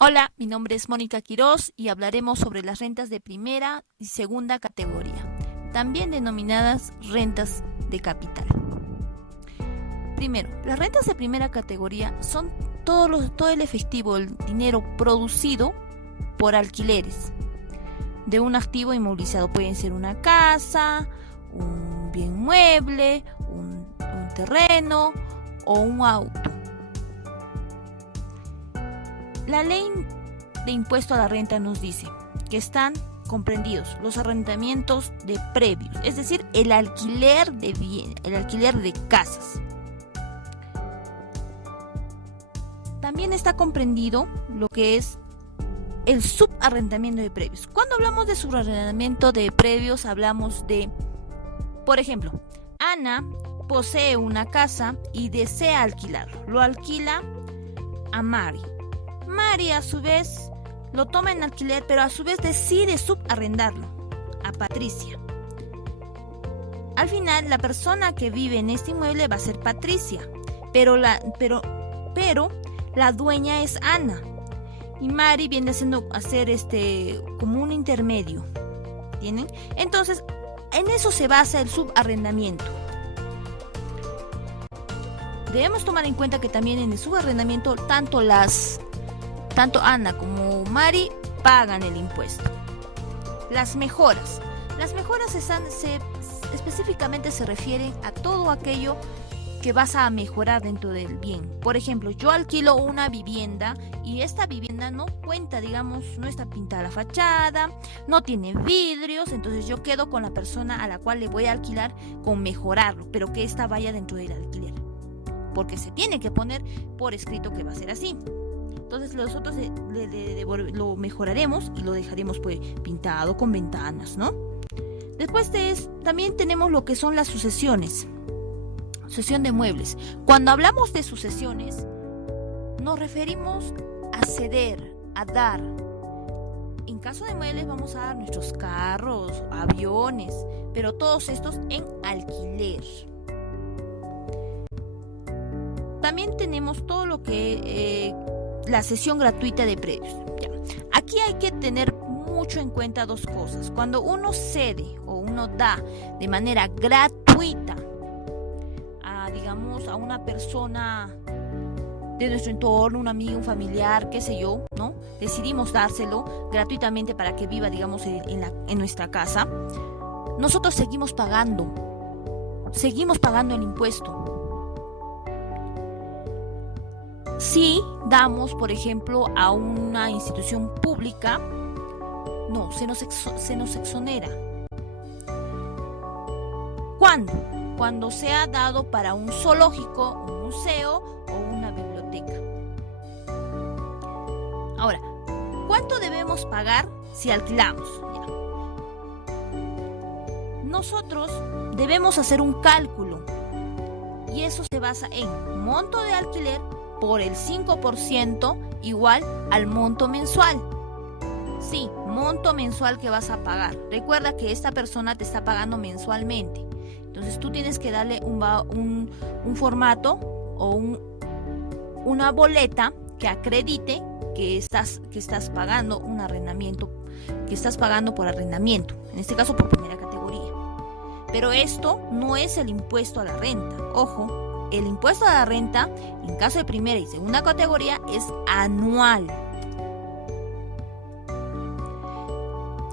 Hola, mi nombre es Mónica Quirós y hablaremos sobre las rentas de primera y segunda categoría, también denominadas rentas de capital. Primero, las rentas de primera categoría son todo el efectivo, el dinero producido por alquileres de un activo inmovilizado. Pueden ser una casa, un bien mueble, un terreno o un auto. La ley de impuesto a la renta nos dice que están comprendidos los arrendamientos de previos, es decir, el alquiler de bien, el alquiler de casas. También está comprendido lo que es el subarrendamiento de previos. Cuando hablamos de subarrendamiento de previos, hablamos de, por ejemplo, Ana posee una casa y desea alquilarlo. Lo alquila a Mari. Mari a su vez lo toma en alquiler, pero a su vez decide subarrendarlo a Patricia. Al final, la persona que vive en este inmueble va a ser Patricia, pero la dueña es Ana. Y Mari viene a ser como un intermedio. ¿Tienen? Entonces, en eso se basa el subarrendamiento. Debemos tomar en cuenta que también en el subarrendamiento tanto Ana como Mari pagan el impuesto. Las mejoras específicamente se refieren a todo aquello que vas a mejorar dentro del bien. Por ejemplo, yo alquilo una vivienda y esta vivienda no cuenta, no está pintada la fachada, no tiene vidrios, entonces yo quedo con la persona a la cual le voy a alquilar con mejorarlo, pero que esta vaya dentro del alquiler, porque se tiene que poner por escrito que va a ser así. Entonces nosotros lo mejoraremos y lo dejaremos pintado con ventanas, ¿no? Después también tenemos lo que son las sucesiones. Sucesión de muebles. Cuando hablamos de sucesiones, nos referimos a ceder, a dar. En caso de muebles vamos a dar nuestros carros, aviones, pero todos estos en alquiler. También tenemos todo lo que la cesión gratuita de predios. Aquí hay que tener mucho en cuenta dos cosas. Cuando uno cede o uno da de manera gratuita a una persona de nuestro entorno, un amigo, un familiar, qué sé yo, ¿no? Decidimos dárselo gratuitamente para que viva, en nuestra casa. Nosotros seguimos pagando el impuesto. Si damos, por ejemplo, a una institución pública, no, se nos exonera. ¿Cuándo? Cuando sea dado para un zoológico, un museo o una biblioteca. Ahora, ¿cuánto debemos pagar si alquilamos? Nosotros debemos hacer un cálculo y eso se basa en monto de alquiler por el 5% igual al monto mensual. Sí, monto mensual que vas a pagar. Recuerda que esta persona te está pagando mensualmente. Entonces tú tienes que darle un formato o una boleta que acredite que estás pagando un arrendamiento, que estás pagando por arrendamiento, en este caso por primera categoría. Pero esto no es el impuesto a la renta. Ojo, el impuesto a la renta, en caso de primera y segunda categoría, es anual.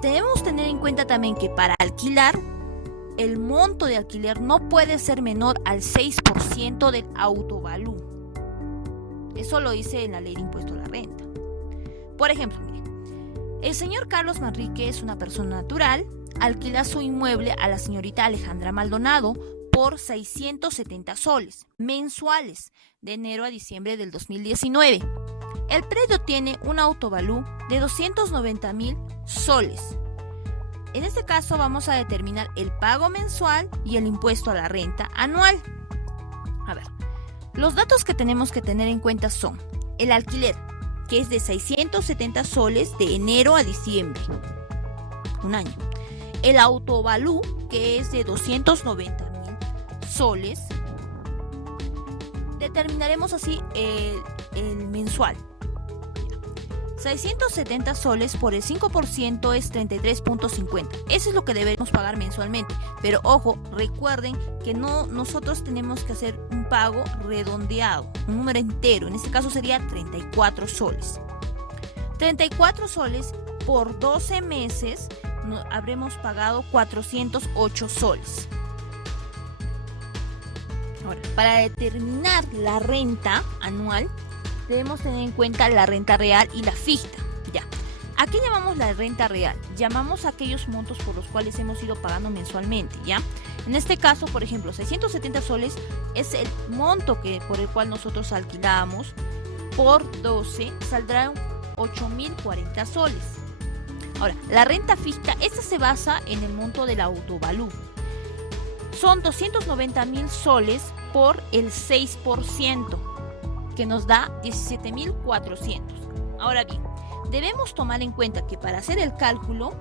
Debemos tener en cuenta también que para alquilar, el monto de alquiler no puede ser menor al 6% del autovalú. Eso lo dice en la ley de impuesto a la renta. Por ejemplo, el señor Carlos Manrique es una persona natural, alquila su inmueble a la señorita Alejandra Maldonado por 670 soles mensuales de enero a diciembre del 2019. El predio tiene un autovalú de 290,000 soles. En este caso vamos a determinar el pago mensual y el impuesto a la renta anual. A ver, los datos que tenemos que tener en cuenta son el alquiler, que es de 670 soles de enero a diciembre, un año. El autovalú, que es de 290,000 soles. Determinaremos así el mensual. 670 soles por el 5% es 33.50. Eso es lo que debemos pagar mensualmente. Pero ojo, recuerden que nosotros tenemos que hacer un pago redondeado, un número entero. En este caso sería 34 soles. 34 soles por 12 meses habremos pagado 408 soles. Ahora, para determinar la renta anual, debemos tener en cuenta la renta real y la fija. Ya. ¿A qué llamamos la renta real? Llamamos a aquellos montos por los cuales hemos ido pagando mensualmente, ¿ya? En este caso, por ejemplo, 670 soles es el monto por el cual nosotros alquilamos. Por 12 saldrán 8.040 soles. Ahora, la renta fija, esta se basa en el monto del autovalú. Son 290.000 soles por el 6%. Que nos da 17.400. Ahora bien, debemos tomar en cuenta que para hacer el cálculo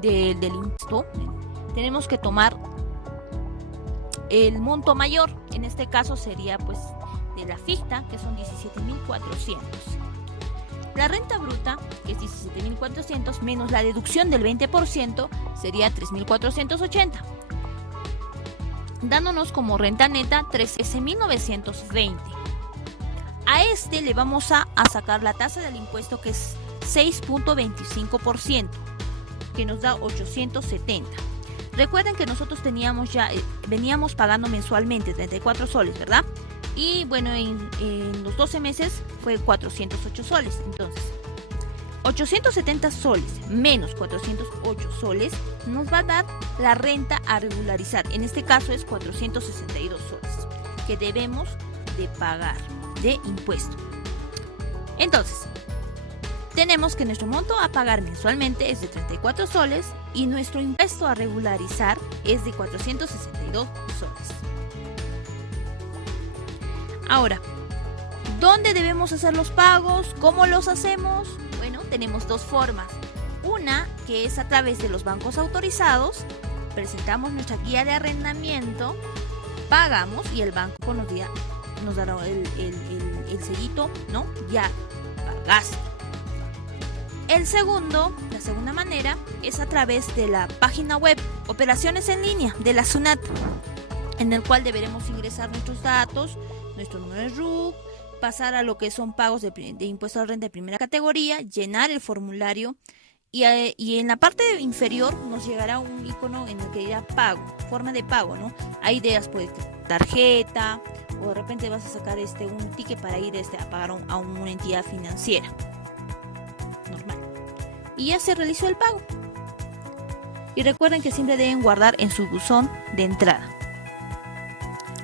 del impuesto, tenemos que tomar el monto mayor. En este caso sería pues de la fija, que son 17.400. La renta bruta, que es 17.400, menos la deducción del 20%, sería 3.480. Dándonos como renta neta 13.920. A este le vamos a sacar la tasa del impuesto, que es 6.25%, que nos da 870. Recuerden que nosotros veníamos pagando mensualmente 34 soles, ¿verdad? Y bueno, en los 12 meses fue 408 soles. Entonces, 870 soles menos 408 soles nos va a dar la renta a regularizar. En este caso es 462 soles que debemos de pagar de impuesto. Entonces, tenemos que nuestro monto a pagar mensualmente es de 34 soles y nuestro impuesto a regularizar es de 462 soles. Ahora, ¿dónde debemos hacer los pagos? ¿Cómo los hacemos? Bueno, tenemos dos formas. Una, que es a través de los bancos autorizados. Presentamos nuestra guía de arrendamiento, pagamos y el banco nos dará el sellito, ¿no? Ya pagaste. La segunda manera es a través de la página web Operaciones en Línea de la SUNAT, en el cual deberemos ingresar nuestros datos, nuestro número de RUC, pasar a lo que son pagos de impuesto a la renta de primera categoría, llenar el formulario y en la parte inferior nos llegará un icono en el que dirá pago, forma de pago, ¿no? Hay ideas, pues, tarjeta, o de repente vas a sacar un ticket para ir a pagar a una entidad financiera. Normal. Y ya se realizó el pago. Y recuerden que siempre deben guardar en su buzón de entrada.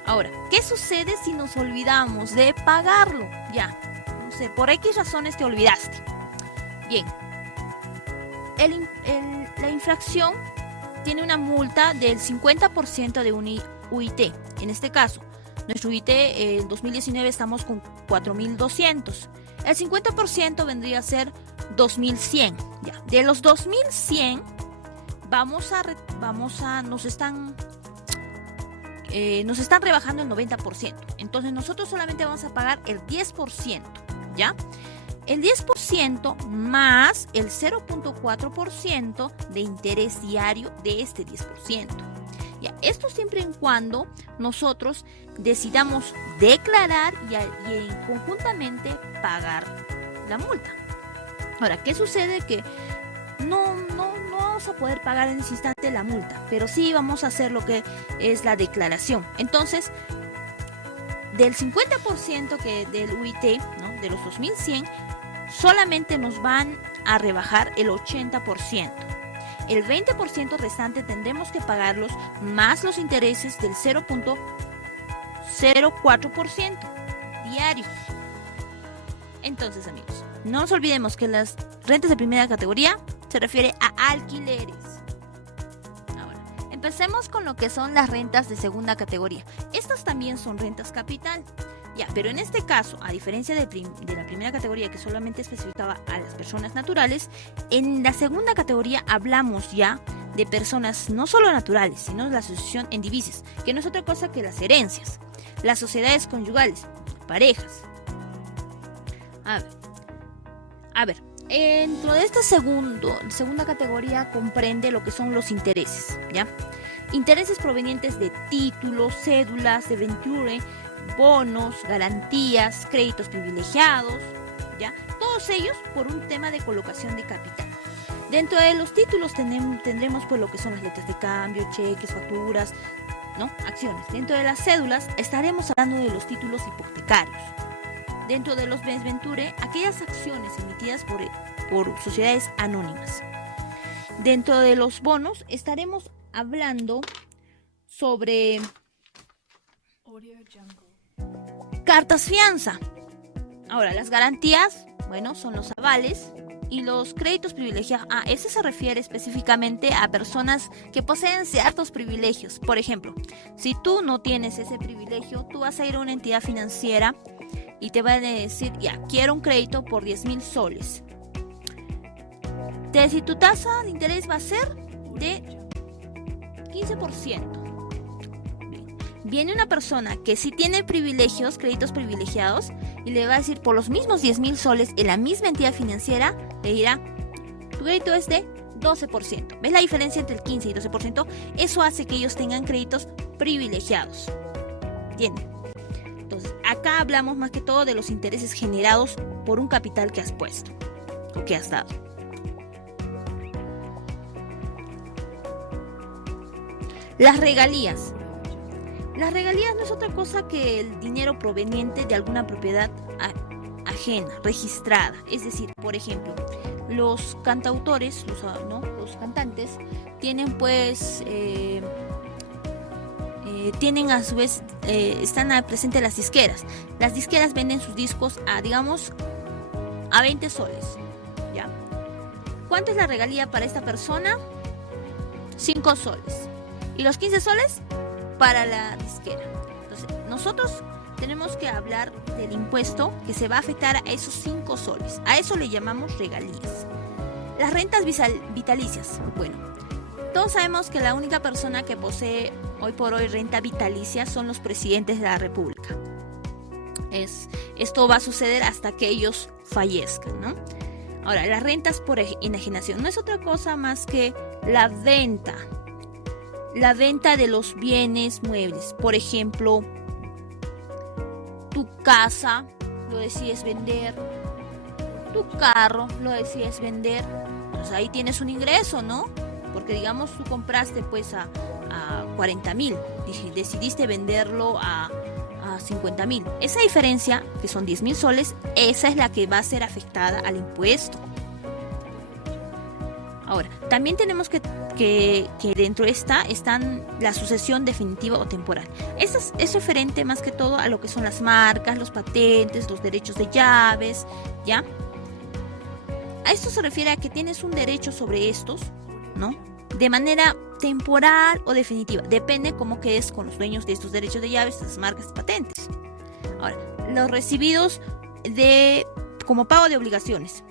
Ahora, ¿qué sucede si nos olvidamos de pagarlo? Ya, no sé, por X razones te olvidaste. Bien, la infracción tiene una multa del 50% de un UIT. En este caso, nuestro UIT en 2019 estamos con 4.200. El 50% vendría a ser 2.100. Ya, de los 2.100 nos están rebajando el 90%. Entonces nosotros solamente vamos a pagar el 10%, ¿ya? El 10% más el 0.4% de interés diario de este 10%. Ya, esto siempre en cuando nosotros decidamos declarar y conjuntamente pagar la multa. Ahora, ¿qué sucede? Que no vamos a poder pagar en ese instante la multa, pero sí vamos a hacer lo que es la declaración. Entonces, del 50% del UIT, ¿no? De los 2.100, solamente nos van a rebajar el 80%. El 20% restante tendremos que pagarlos más los intereses del 0.04% diarios. Entonces, amigos, no nos olvidemos que las rentas de primera categoría se refiere a alquileres. Ahora, empecemos con lo que son las rentas de segunda categoría. Estas también son rentas capital. Ya, pero en este caso, a diferencia de la primera categoría que solamente especificaba a las personas naturales, en la segunda categoría hablamos ya de personas no solo naturales, sino la asociación en divisas, que no es otra cosa que las herencias, las sociedades conyugales, parejas. A ver, A ver, dentro de esta segunda categoría comprende lo que son los intereses, ¿ya? Intereses provenientes de títulos, cédulas, debenture, bonos, garantías, créditos privilegiados, ¿ya? Todos ellos por un tema de colocación de capital. Dentro de los títulos tendremos pues lo que son las letras de cambio, cheques, facturas, ¿no? Acciones. Dentro de las cédulas estaremos hablando de los títulos hipotecarios. Dentro de los bens venture, aquellas acciones emitidas por sociedades anónimas. Dentro de los bonos estaremos hablando sobre cartas fianza. Ahora, las garantías, bueno, son los avales y los créditos privilegiados. Ese se refiere específicamente a personas que poseen ciertos privilegios. Por ejemplo, si tú no tienes ese privilegio, tú vas a ir a una entidad financiera y te van a decir, ya, quiero un crédito por 10.000 soles. Si tu tasa de interés va a ser de 15%. Viene una persona que sí tiene privilegios, créditos privilegiados, y le va a decir por los mismos 10.000 soles en la misma entidad financiera, le dirá, tu crédito es de 12%. ¿Ves la diferencia entre el 15 y 12%? Eso hace que ellos tengan créditos privilegiados. ¿Entienden? Entonces, acá hablamos más que todo de los intereses generados por un capital que has puesto o que has dado. Las regalías. Las regalías no es otra cosa que el dinero proveniente de alguna propiedad ajena, registrada. Es decir, por ejemplo, los cantautores, los cantantes, tienen pues... tienen a su vez, están presentes las disqueras. Las disqueras venden sus discos a, digamos, a 20 soles. ¿Ya? ¿Cuánto es la regalía para esta persona? 5 soles. ¿Y los 15 soles? Para la disquera. Entonces, nosotros tenemos que hablar del impuesto que se va a afectar a esos 5 soles. A eso le llamamos regalías. Las rentas vitalicias. Bueno, todos sabemos que la única persona que posee hoy por hoy renta vitalicia son los presidentes de la República. Esto va a suceder hasta que ellos fallezcan, ¿no? Ahora, las rentas por enajenación no es otra cosa más que la venta de los bienes muebles. Por ejemplo, tu casa lo decides vender, tu carro lo decides vender, pues ahí tienes un ingreso, ¿no? Porque digamos tú compraste pues a 40.000, decidiste venderlo a 50.000. Esa diferencia, que son 10.000 soles, esa es la que va a ser afectada al impuesto. Ahora, también tenemos que dentro de esta están la sucesión definitiva o temporal. Esto es referente más que todo a lo que son las marcas, los patentes, los derechos de llaves, ¿ya? A esto se refiere a que tienes un derecho sobre estos, ¿no? De manera temporal o definitiva. Depende cómo quedes con los dueños de estos derechos de llaves, estas marcas y patentes. Ahora, los recibidos como pago de obligaciones.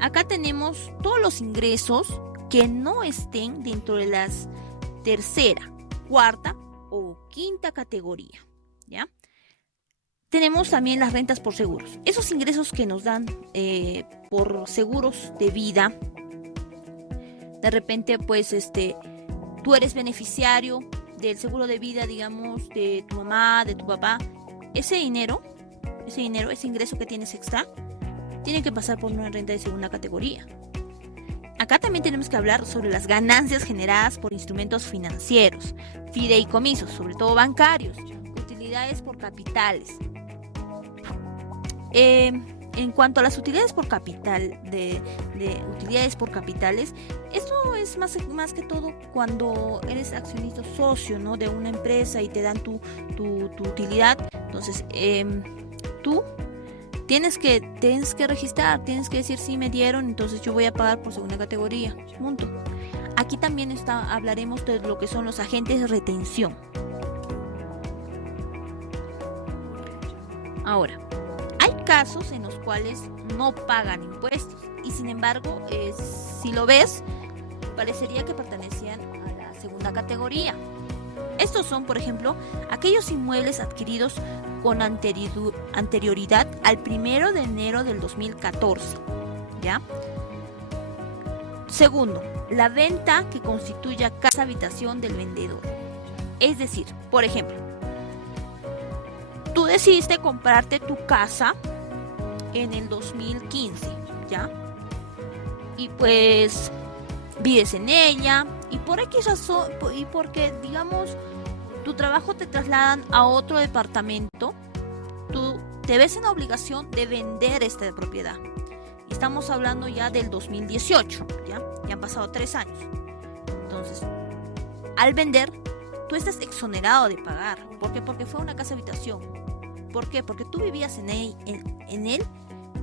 Acá tenemos todos los ingresos que no estén dentro de las tercera, cuarta o quinta categoría, ¿ya? Tenemos también las rentas por seguros. Esos ingresos que nos dan por seguros de vida. De repente, pues, tú eres beneficiario del seguro de vida, digamos, de tu mamá, de tu papá. Ese ingreso que tienes extra, tiene que pasar por una renta de segunda categoría. Acá también tenemos que hablar sobre las ganancias generadas por instrumentos financieros, fideicomisos, sobre todo bancarios, utilidades por capitales. En cuanto a las utilidades por capital, de utilidades por capitales, esto es más que todo cuando eres accionista socio, ¿no? De una empresa y te dan tu utilidad. Entonces, tú tienes que registrar, tienes que decir sí me dieron, entonces yo voy a pagar por segunda categoría. Punto. Aquí también hablaremos de lo que son los agentes de retención. Ahora, hay casos en los cuales no pagan impuestos y sin embargo, si lo ves, parecería que pertenecían a la segunda categoría. Estos son, por ejemplo, aquellos inmuebles adquiridos con anterioridad al 1 de enero del 2014. ¿ya? Segundo, la venta que constituya casa habitación del vendedor. Es decir, por ejemplo, tú decidiste comprarte tu casa en el 2015, ¿ya? Y pues vives en ella y por X razón, y porque digamos tu trabajo te trasladan a otro departamento, tú te ves en la obligación de vender esta propiedad. Estamos hablando ya del 2018, ¿ya? Ya han pasado 3 años. Entonces, al vender, tú estás exonerado de pagar. ¿Por qué? Porque fue una casa habitación. ¿Por qué? Porque tú vivías en él.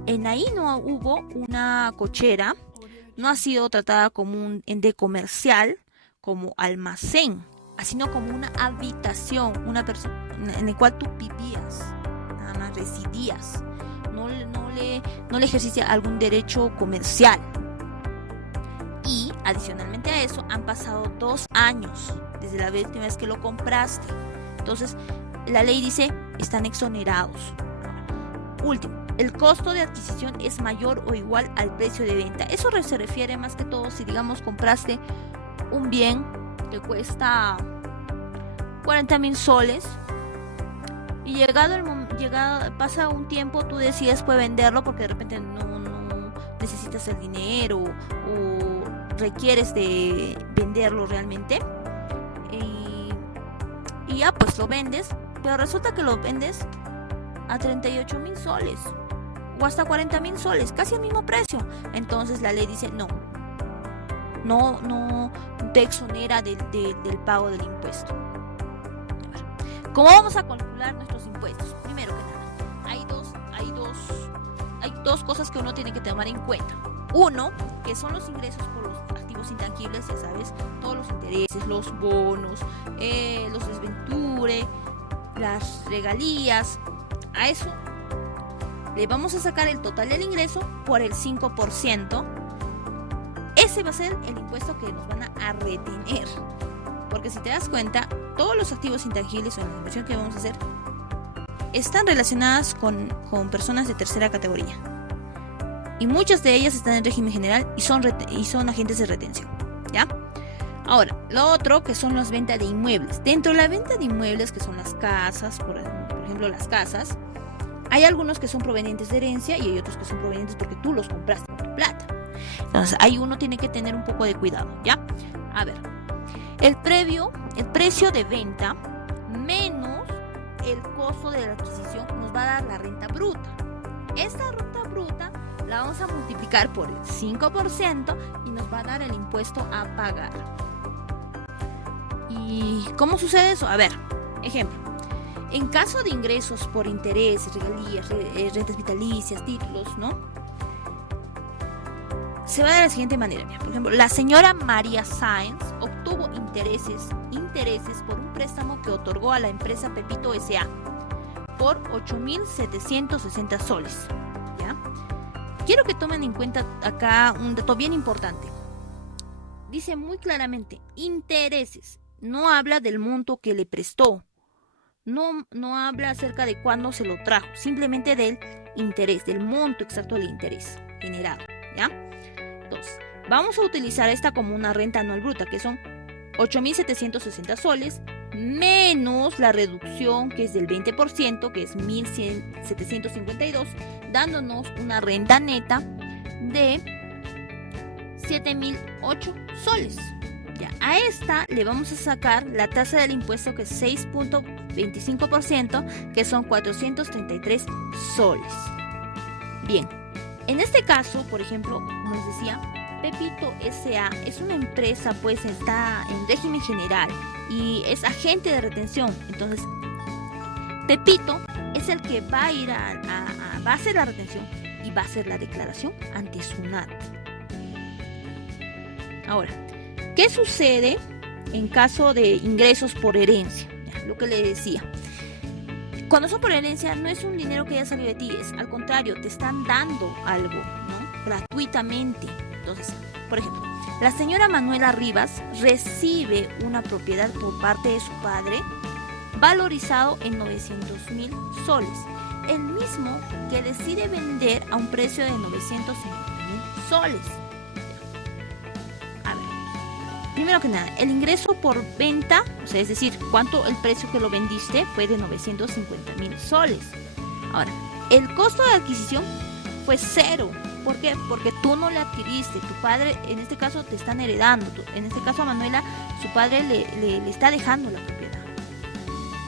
En ahí no hubo una cochera, no ha sido tratada como un ente comercial, como almacén, sino como una habitación, una persona en la cual tú vivías, nada más residías. No le ejerciste algún derecho comercial. Y adicionalmente a eso han pasado 2 años desde la última vez que lo compraste. Entonces la ley dice están exonerados. Último, el costo de adquisición es mayor o igual al precio de venta. Eso se refiere más que todo si digamos compraste un bien que cuesta 40,000 soles. Y pasa un tiempo, tú decides pues venderlo porque de repente no necesitas el dinero o requieres de venderlo realmente. Y ya pues lo vendes, pero resulta que lo vendes a 38,000 soles o hasta 40,000 soles, casi al mismo precio. Entonces la ley dice no te exonera del pago del impuesto. ¿Cómo vamos a calcular nuestros impuestos? Primero que nada, hay dos cosas que uno tiene que tomar en cuenta. Uno, que son los ingresos por los activos intangibles, ya sabes, todos los intereses, los bonos, los desventures, las regalías. A eso le vamos a sacar el total del ingreso por el 5%. Ese va a ser el impuesto que nos van a retener. Porque si te das cuenta, todos los activos intangibles o la inversión que vamos a hacer están relacionadas con personas de tercera categoría. Y muchas de ellas están en régimen general y son agentes de retención, ¿ya? Ahora, lo otro que son las ventas de inmuebles. Dentro de la venta de inmuebles, que son las casas, por ejemplo las casas, hay algunos que son provenientes de herencia y hay otros que son provenientes porque tú los compraste con tu plata. Entonces, ahí uno tiene que tener un poco de cuidado, ¿ya? A ver, el precio de venta menos el costo de la adquisición nos va a dar la renta bruta. Esta renta bruta la vamos a multiplicar por el 5% y nos va a dar el impuesto a pagar. ¿Y cómo sucede eso? A ver, ejemplo. En caso de ingresos por intereses, regalías, rentas vitalicias, títulos, ¿no? Se va de la siguiente manera. Mira, por ejemplo, la señora María Sáenz obtuvo intereses por un préstamo que otorgó a la empresa Pepito S.A. por 8,760 soles. ¿Ya? Quiero que tomen en cuenta acá un dato bien importante. Dice muy claramente, intereses. No habla del monto que le prestó. No habla acerca de cuándo se lo trajo. Simplemente del interés, del monto exacto del interés generado. ¿Ya? Entonces, vamos a utilizar esta como una renta anual bruta, que son 8,760 soles, menos la reducción, que es del 20%, que es 1,752, dándonos una renta neta de 7,008 soles. Ya, a esta le vamos a sacar la tasa del impuesto, que es 6.25%, que son 433 soles. Bien, en este caso, por ejemplo, como les decía, Pepito S.A. es una empresa, pues está en régimen general y es agente de retención. Entonces, Pepito es el que va a ir va a hacer la retención y va a hacer la declaración ante SUNAT. Ahora, ¿qué sucede en caso de ingresos por herencia? Ya, lo que le decía. Cuando son por herencia, no es un dinero que haya salido de ti, es al contrario, te están dando algo, ¿no? Gratuitamente. Entonces, por ejemplo, la señora Manuela Rivas recibe una propiedad por parte de su padre valorizado en 900,000 soles, el mismo que decide vender a un precio de 950,000 soles. A ver, primero que nada, el ingreso por venta, o sea, es decir, cuánto el precio que lo vendiste fue de 950,000 soles. Ahora, el costo de adquisición fue 0. ¿Por qué? Porque tú no le adquiriste, tu padre, en este caso te están heredando, en este caso a Manuela, su padre le está dejando la propiedad.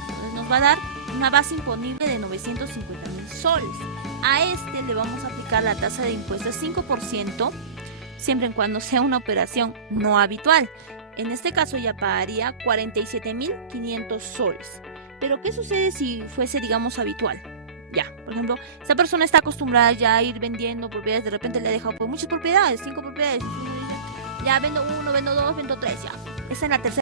Entonces nos va a dar una base imponible de 950,000 soles. A este le vamos a aplicar la tasa de impuestos 5%, siempre y cuando sea una operación no habitual. En este caso ya pagaría 47,500 soles. Pero ¿qué sucede si fuese, digamos, habitual? Ya, por ejemplo, esta persona está acostumbrada ya a ir vendiendo propiedades, de repente le ha dejado por muchas propiedades, 5 propiedades, ya vendo 1, vendo 2, vendo 3, ya. Esa es la tercera